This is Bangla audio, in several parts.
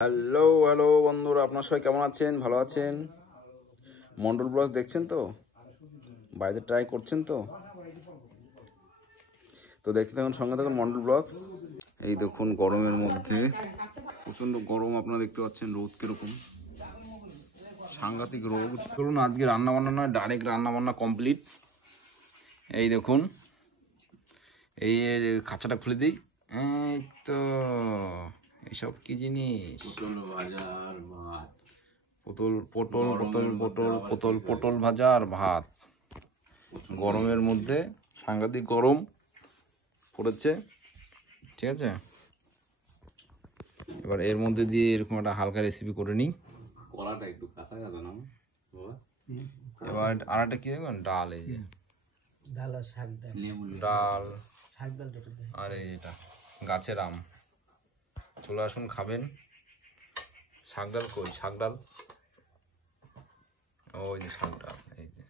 হ্যালো হ্যালো বন্ধুরা, আপনার সবাই কেমন আছেন? ভালো আছেন? মন্ডল ব্লগস দেখছেন তো? বাড়িতে ট্রাই করছেন তো? তো দেখতে থাকুন, সঙ্গে থাকুন মন্ডল ব্লগস। এই দেখুন, গরমের মধ্যে প্রচণ্ড গরম, আপনারা দেখতে পাচ্ছেন রোদ কিরকম, সাংঘাতিক রোদ। চলুন আজকে রান্না বান্না নয়, ডাইরেক্ট রান্না বান্না কমপ্লিট। এই দেখুন, এই খাঁচাটা খুলে দিই। এই তো, এসব কি জিনিস? পটল পটল পটল পটল পটল পটল ভাজা আর ভাত। গরমের মধ্যে সাংঘাতিক গরম পড়েছে, ঠিক আছে। এবার এর মধ্যে দিয়ে এরকম একটা হালকা রেসিপি করে নিই। কলাটা একটু কাঁচা কাঁচা না বাবা? এবার আর একটা কি দেখবেন, ডাল। এই যে ডাল আর শাক ডাল, ডাল, শাক ডালটা একটু দেয়। আর এটা গাছের আম। চলে আসুন, খাবেন। শাক ডাল কই? শাক ডাল ওই যে শাক ডাল, এই যে।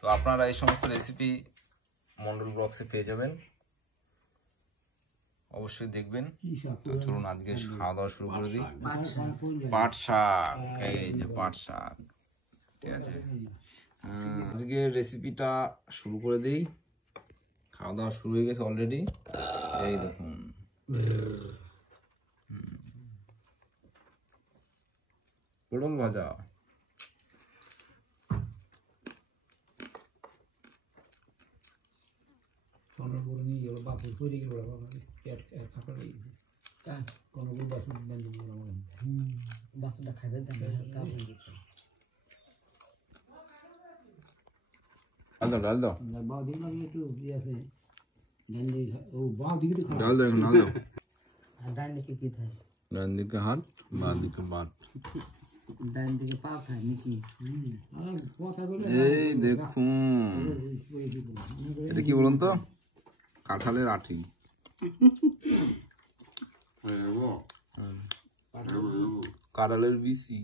তো আপনারা এই সমস্ত রেসিপি মন্ডল ব্লগসে পেয়ে যাবেন, অবশ্যই দেখবেন। তো চলুন আজকে খাওয়া দাওয়া শুরু করে দিই। পাট শাক, এই যে পাট শাক, ঠিক আছে। আজকে রেসিপিটা শুরু করে দিই। খাওয়া দাওয়া শুরু হয়ে গেছে অলরেডি। এই দেখুন, পটল ভাজা। বাচ্চাটা খাবে, ডাল দাও, ডাল দাও, ডাল দাও। আর ডান দিকে কি থাকে? ডান দিকে হাত, বাঁ দিকে বাট। ডান দিকে পা খায় নাকি? এই দেখুন, এটা কি বলুন তো? কাঁঠালের আঠি। কাঁঠালের বিচি।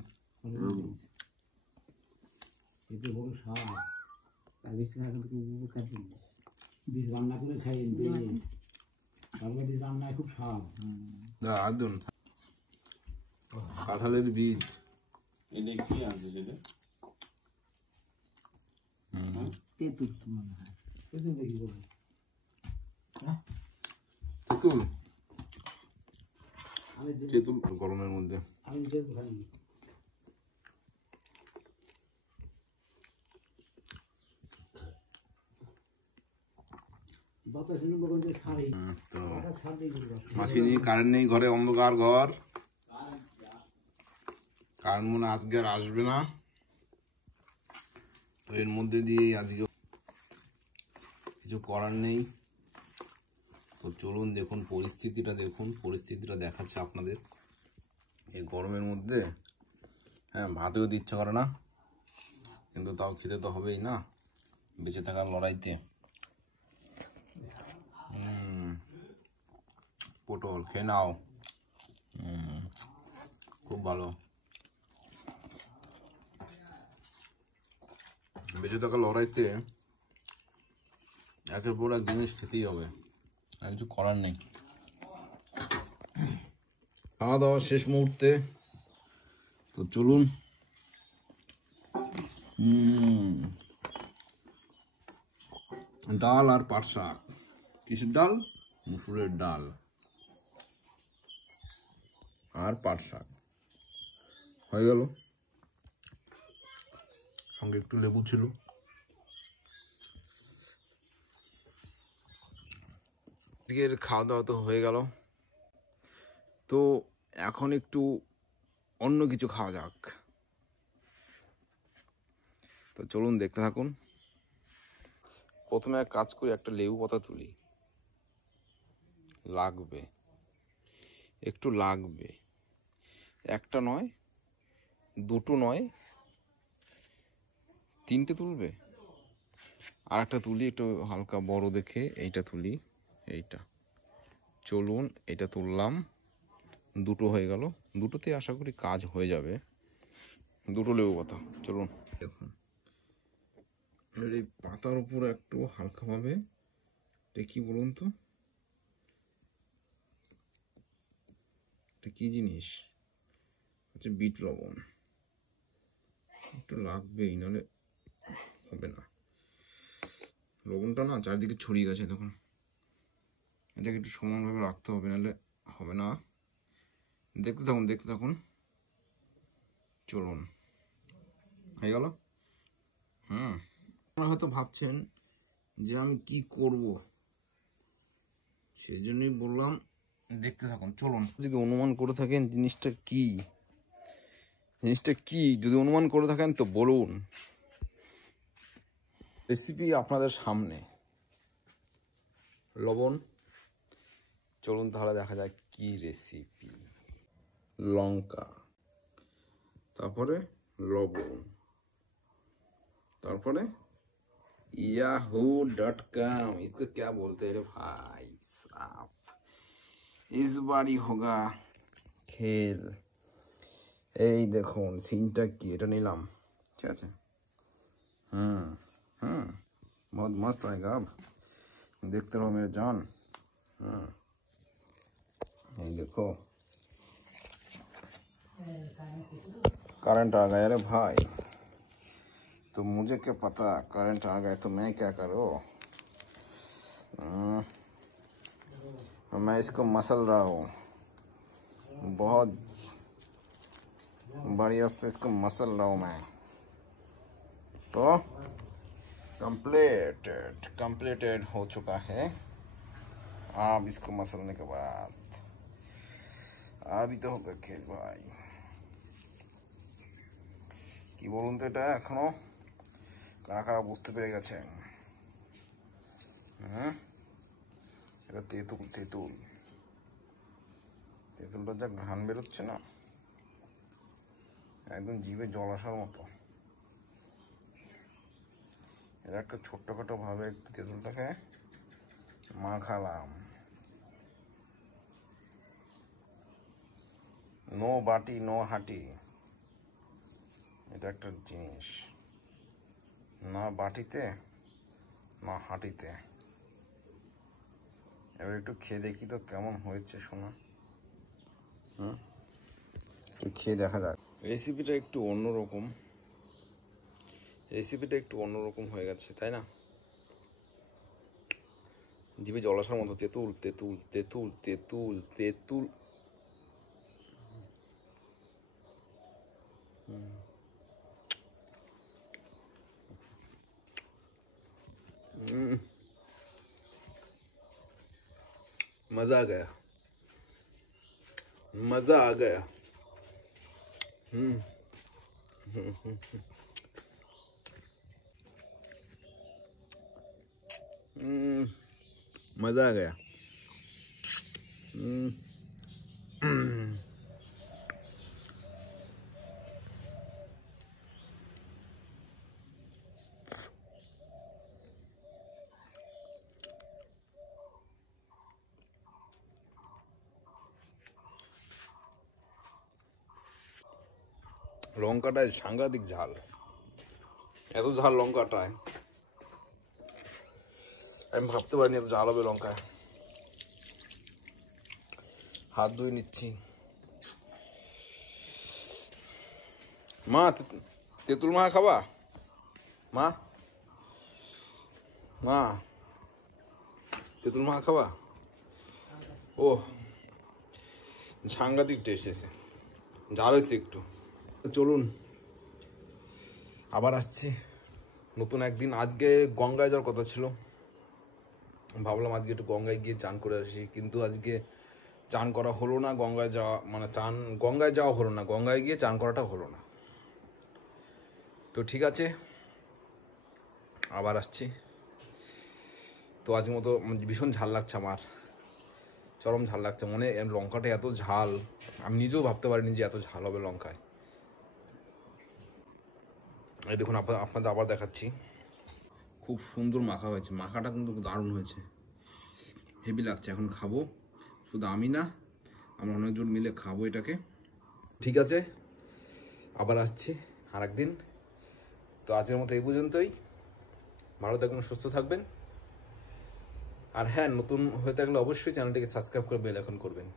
আর বেশি খাওয়া কিন্তু উপকার জিনিস। বীজ রান্না করে খাই, তারপরে বীজ রান্নায় খুব স্বাদ। একদম কাঁঠালের বীজ। এটা কি আছে সেটা? তেঁতুল তো মনে হয়। তেঁতুল দেখি বলবো। তেঁতুল, আমি তেঁতুল গরমের মধ্যে। তেঁতুল খাইনি। বাতাস শাড়ি মাসিনি, কারেন্ট নেই ঘরে, অন্ধকার ঘর। কারেন্ট মনে আজকে আর আসবে না। তো এর মধ্যে দিয়ে আজকে কিছু করার নেই। তো চলুন দেখুন পরিস্থিতিটা, দেখুন পরিস্থিতিটা দেখাচ্ছে আপনাদের। এই গরমের মধ্যে ভাতেও দিতে ইচ্ছা করে না, কিন্তু তাও খেতে তো হবেই না, বেঁচে থাকার লড়াইতে। পটল খেয়ে নাও, খুব ভালো। বেঁচে থাকার লড়াইতে একের পর এক জিনিস খেতেই হবে, আর কিছু করার নেই। খাওয়া দাওয়া শেষ মুহূর্তে। তো চলুন, ডাল আর পাট শাক। কিসের ডাল? মুসুরের ডাল আর পাট শাক হয়ে গেল, সঙ্গে একটু লেবু ছিল। আজকের খাওয়া দাওয়া তো হয়ে গেল। তো এখন একটু অন্য কিছু খাওয়া যাক। তো চলুন দেখতে থাকুন। প্রথমে এক কাজ করি, একটা লেবু পাতা তুলি। লাগবে, একটু লাগবে, একটা নয়, দুটো নয়, তিনটে তুলবে। আর একটা তুলি, একটু হালকা বড় দেখে, এইটা তুলি, এইটা। চলুন এটা তুললাম, দুটো হয়ে গেল। দুটোতে আশা করি কাজ হয়ে যাবে। দুটো লেবু পাতা। চলুন দেখুন, এবার এই পাতার উপর একটু হালকাভাবে, এটা কি বলুন তো, এটা কি জিনিস? হচ্ছে বিট লবণ, একটু লাগবেই, নাহলে হবে না। লবণটা না চারিদিকে ছড়িয়ে গেছে, দেখুন। এটাকে একটু সমানভাবে রাখতে হবে, নাহলে হবে না। দেখতে থাকুন, দেখতে থাকুন। চলুন, হয়ে গেল। আপনারা হয়তো ভাবছেন যে আমি কি করব, সেই জন্যই বললাম দেখতে থাকুন। চলুন, যদি অনুমান করে থাকেন জিনিসটা কি, যদি অনুমান করে থাকেন তো বলুন। রেসিপি আপনাদের সামনে, লবণ। চলুন তাহলে দেখা যায় কি রেসিপি। লঙ্কা, তারপরে লবণ, তারপরে yahoo.com। इसको क्या बोलते हैं रे भाई साहब? इस बारी होगा खेल। এই দেখুন সিনটা কি, এটা নিলাম, ঠিক আছে। बहुत मस्त आएगा। अब देखते रहो मेरे जान। ये देखो करंट आ गया रे भाई। तो मुझे क्या पता, करंट आ गया तो मैं क्या करूँ। मैं इसको मसल रहा हूँ, बहुत बढ़िया से इसको मसल रहा हूँ मैं। तो कंप्लीटेड हो चुका है। अब इसको मसलने के बाद अभी तो होगा खेल भाई। কি বলুন তো, এটা এখনো কারা কারা বুঝতে পেরে গেছেন? এটা তেঁতুলটা যা ঘ্রাণ বেরোচ্ছে না, একদম জিভে জল আসার মতো। এটা একটা ছোট্টখাটো ভাবে একটু তেঁতুলটাকে মাখালাম। নো বাটি নো হাঁটি, এটা একটা জিনিস, না বাটিতে না হাঁটিতে। এবার একটু খেয়ে দেখি তো কেমন হয়েছে শোনা। একটু খেয়ে দেখা যাক। রেসিপিটা একটু অন্যরকম হয়ে গেছে, তাই না? জিভে জল আসার মতো। তেঁতুল তেঁতুল তেঁতুল তেঁতুল তেঁতুল। मजा आ गया, मजा आ गया। मजा आ गया। লঙ্কাটায় সাংঘাতিক ঝাল, এত ঝাল লঙ্কাটায় আমি ভাবতে পারিনি এত ঝাল হবে লঙ্কায়। হাত ধুয়ে নিচ্ছি। মা তেঁতুল মা খাবা? মা মা তেঁতুল মা খাবা? ও সাংঘাতিক টেস্ট এসে, ঝাল হয়েছে একটু। চলুন আবার আসছি নতুন একদিন। আজকে গঙ্গায় যাওয়ার কথা ছিল, ভাবলাম আজকে একটু গঙ্গায় গিয়ে চান করে আসি, কিন্তু আজকে চান করা হলো না। গঙ্গায় যাওয়া হলো না, গঙ্গায় গিয়ে চান করাটা হলো না। তো ঠিক আছে, আবার আসছি। তো আজকের মতো ভীষণ ঝাল লাগছে, আমার চরম ঝাল লাগছে। মনে লঙ্কাটা এত ঝাল, আমি নিজেও ভাবতে পারিনি যে এত ঝাল হবে লঙ্কায়। এই দেখুন আপনাদের আবার দেখাচ্ছি। খুব সুন্দর মাখা হয়েছে, মাখাটা কিন্তু দারুণ হয়েছে, হেভি লাগছে। এখন খাবো, শুধু আমি না, আমরা অনেকজন মিলে খাবো এটাকে। ঠিক আছে, আবার আসছি আর একদিন। তো আজকের মতো এই পর্যন্তই। ভালো থাকবেন, সুস্থ থাকবেন। আর হ্যাঁ, নতুন হয়ে থাকলে অবশ্যই চ্যানেলটিকে সাবস্ক্রাইব করে বেল আইকন করবেন,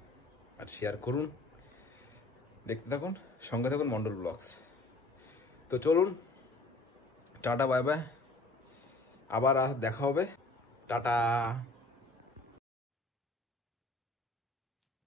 আর শেয়ার করুন। দেখতে থাকুন, সঙ্গে থাকুন মন্ডল ব্লগস। তো চলুন, টাটা বাই বাই, আবার দেখা হবে, টাটা।